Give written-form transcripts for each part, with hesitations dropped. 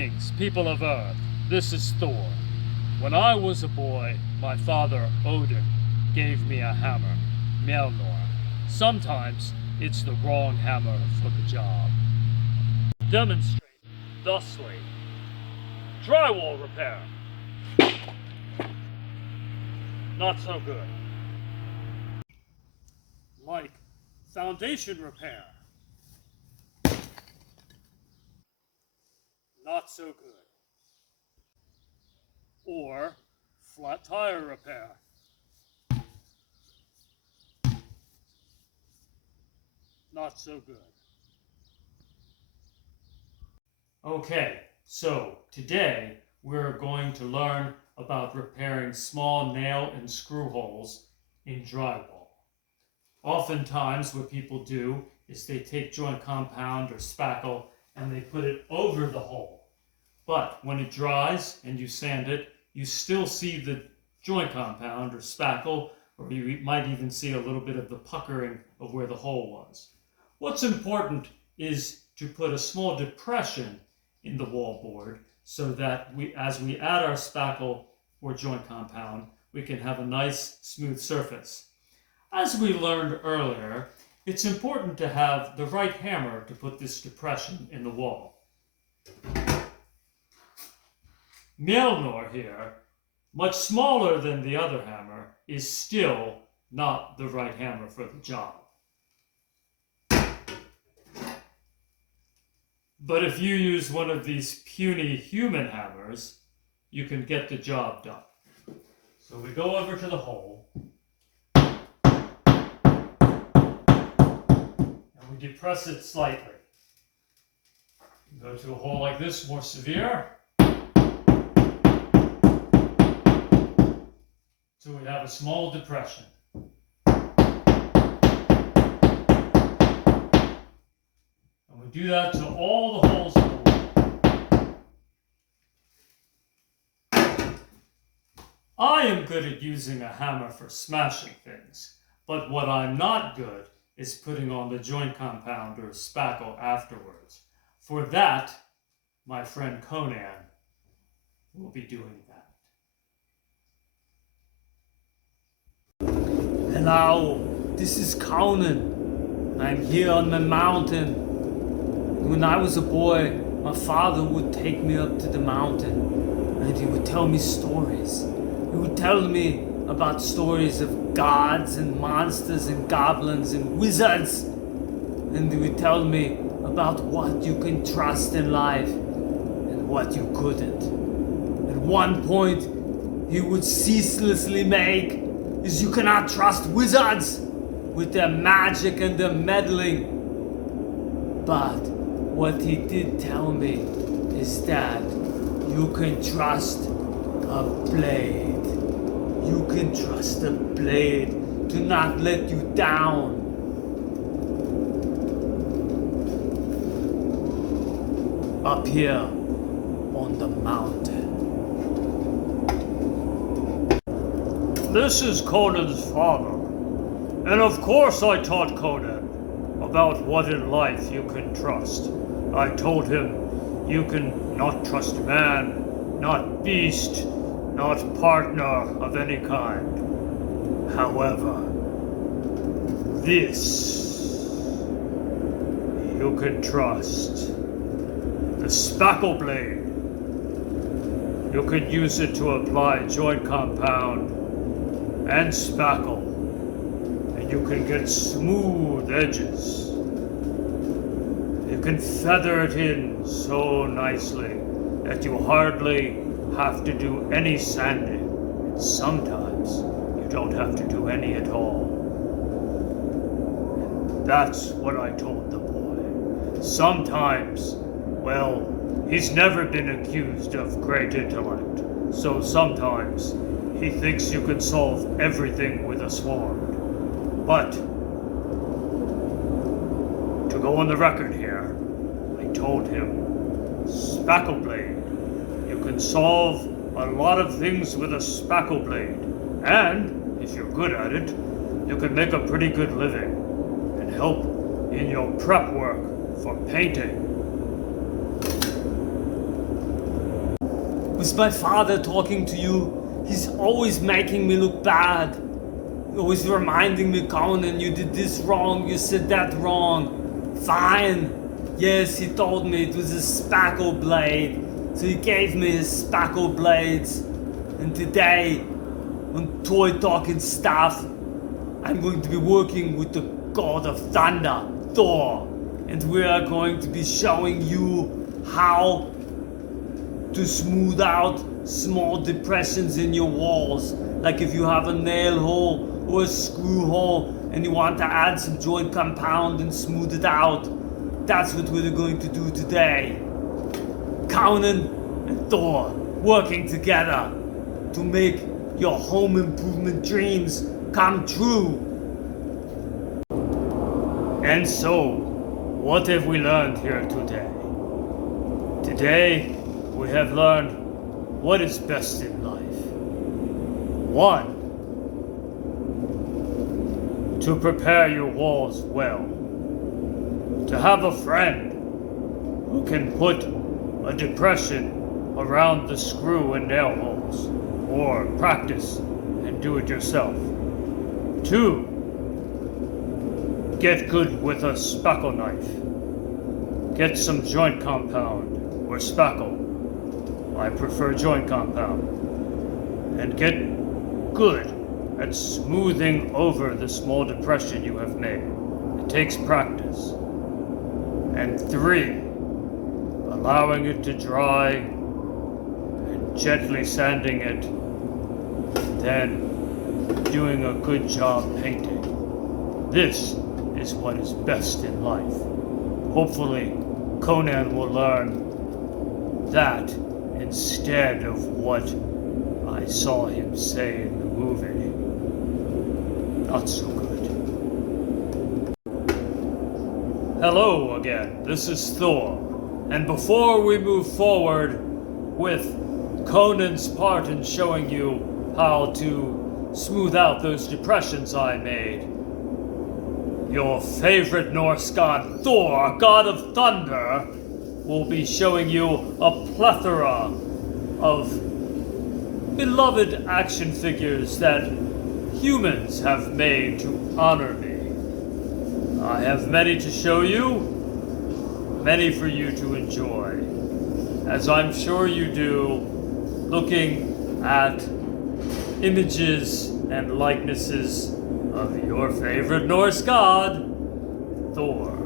Greetings, people of Earth. This is Thor. When I was a boy, my father, Odin, gave me a hammer, Mjolnir. Sometimes it's the wrong hammer for the job. Demonstrate thusly. Drywall repair. Not so good. Like foundation repair. Not so good. Or flat tire repair. Not so good. Okay, so today we're going to learn about repairing small nail and screw holes in drywall. Oftentimes what people do is they take joint compound or spackle and they put it over the hole. But when it dries and you sand it, you still see the joint compound or spackle, or you might even see a little bit of the puckering of where the hole was. What's important is to put a small depression in the wallboard so that as we add our spackle or joint compound, we can have a nice smooth surface. As we learned earlier, it's important to have the right hammer to put this depression in the wall. Mjolnir here, much smaller than the other hammer, is still not the right hammer for the job. But if you use one of these puny human hammers, you can get the job done. So we go over to the hole, and we depress it slightly. Go to a hole like this, more severe. So we have a small depression. And we do that to all the holes in the wall. I am good at using a hammer for smashing things, but what I'm not good is putting on the joint compound or spackle afterwards. For that, my friend Conan will be doing that. Hello, this is Conan. I'm here on the mountain. When I was a boy, my father would take me up to the mountain and he would tell me stories. He would tell me about stories of gods and monsters and goblins and wizards. And he would tell me about what you can trust in life and what you couldn't. At one point, he would ceaselessly make is you cannot trust wizards with their magic and their meddling. But what he did tell me is that you can trust a blade. You can trust a blade to not let you down. Up here on the mountain. This is Conan's father, and of course I taught Conan about what in life you can trust. I told him you can not trust man, not beast, not partner of any kind. However, this you can trust. The spackle blade. You can use it to apply joint compound and spackle, and you can get smooth edges. You can feather it in so nicely that you hardly have to do any sanding, and sometimes you don't have to do any at all. And that's what I told the boy. Sometimes, well, he's never been accused of great intellect, so sometimes he thinks you can solve everything with a sword. But, to go on the record here, I told him, spackle blade. You can solve a lot of things with a spackle blade. And, if you're good at it, you can make a pretty good living and help in your prep work for painting. Was my father talking to you? He's always making me look bad. Always reminding me, Conan, you did this wrong, you said that wrong. Fine. Yes, he told me it was a spackle blade. So he gave me his spackle blades. And today, on Toy Talk and stuff, I'm going to be working with the god of thunder, Thor. And we are going to be showing you how to smooth out small depressions in your walls. Like if you have a nail hole or a screw hole and you want to add some joint compound and smooth it out. That's what we're going to do today. Conan and Thor working together to make your home improvement dreams come true. And so, what have we learned here today? Today, we have learned what is best in life. 1. To prepare your walls well. To have a friend who can put a depression around the screw and nail holes, or practice and do it yourself. 2. Get good with a spackle knife. Get some joint compound or spackle. I prefer joint compound. And get good at smoothing over the small depression you have made. It takes practice. And 3, allowing it to dry and gently sanding it, then doing a good job painting. This is what is best in life. Hopefully, Conan will learn that instead of what I saw him say in the movie. Not so good. Hello again, this is Thor. And before we move forward with Conan's part in showing you how to smooth out those depressions I made, your favorite Norse god Thor, god of thunder, will be showing you a plethora of beloved action figures that humans have made to honor me. I have many to show you, many for you to enjoy, as I'm sure you do, looking at images and likenesses of your favorite Norse god, Thor.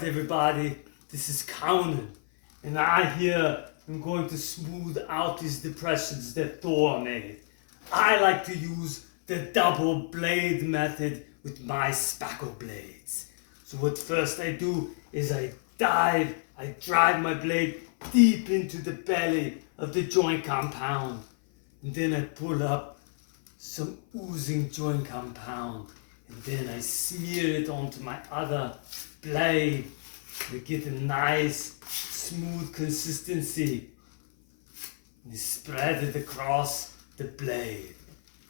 Alright everybody, this is Conan, and I here am going to smooth out these depressions that Thor made. I like to use the double blade method with my spackle blades. So what first I do is I drive my blade deep into the belly of the joint compound, and then I pull up some oozing joint compound, and then I smear it onto my other blade to get a nice smooth consistency. And I spread it across the blade.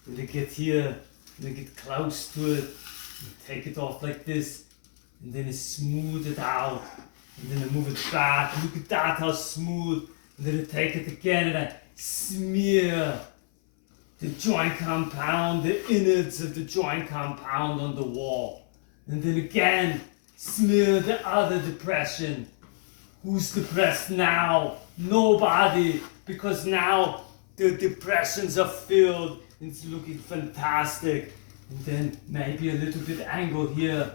And I get here, and I get close to it, and take it off like this, and then I smooth it out, and then I move it back. Look at that, how smooth. And then I take it again, and I smear the joint compound, the innards of the joint compound on the wall. And then again, smear the other depression. Who's depressed now? Nobody, because now the depressions are filled. It's looking fantastic. And then maybe a little bit angle here.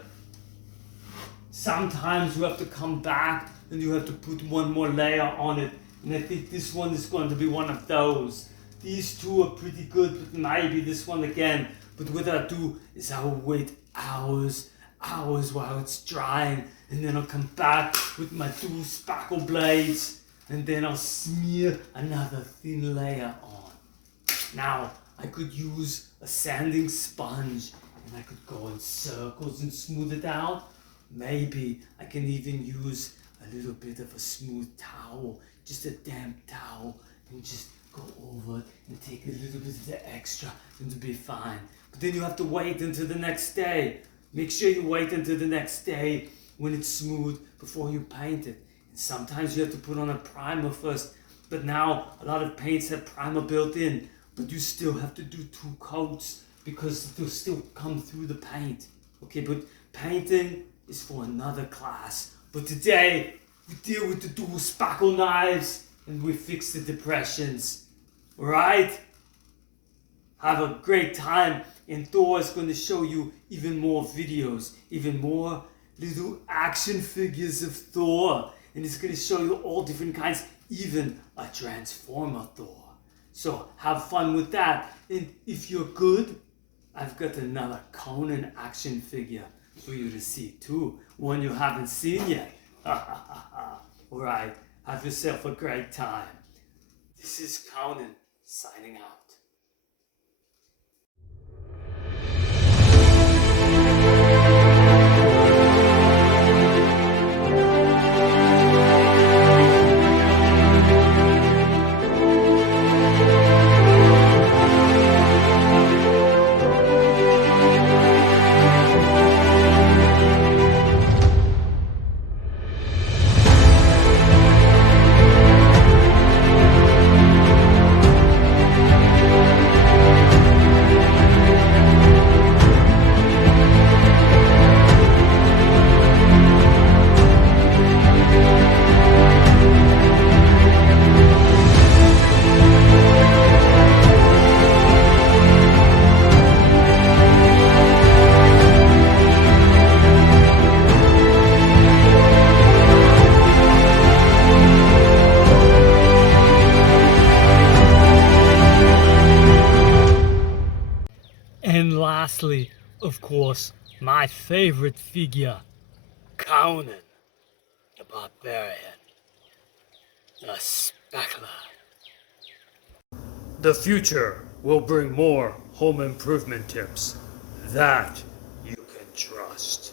Sometimes you have to come back and you have to put one more layer on it. And I think this one is going to be one of those. These two are pretty good, but maybe this one again. But what I do is I will wait hours while it's drying, and then I'll come back with my two spackle blades, and then I'll smear another thin layer on. Now, I could use a sanding sponge, and I could go in circles and smooth it out. Maybe I can even use a little bit of a smooth towel, just a damp towel, and just go over it and take a little bit of the extra, and it'll be fine. But then you have to wait until the next day. Make sure you wait until the next day when it's smooth before you paint it. And sometimes you have to put on a primer first, but now a lot of paints have primer built in, but you still have to do 2 coats because it'll still come through the paint. Okay, but painting is for another class. But today we deal with the dual spackle knives and we fix the depressions. Alright? Have a great time, and Thor is going to show you even more videos, even more little action figures of Thor, and he's going to show you all different kinds, even a transformer Thor. So have fun with that, and if you're good, I've got another Conan action figure for you to see too, one you haven't seen yet. Alright, have yourself a great time. This is Conan signing out. And lastly, of course, my favorite figure, Conan, the barbarian, the spackler. The future will bring more home improvement tips that you can trust.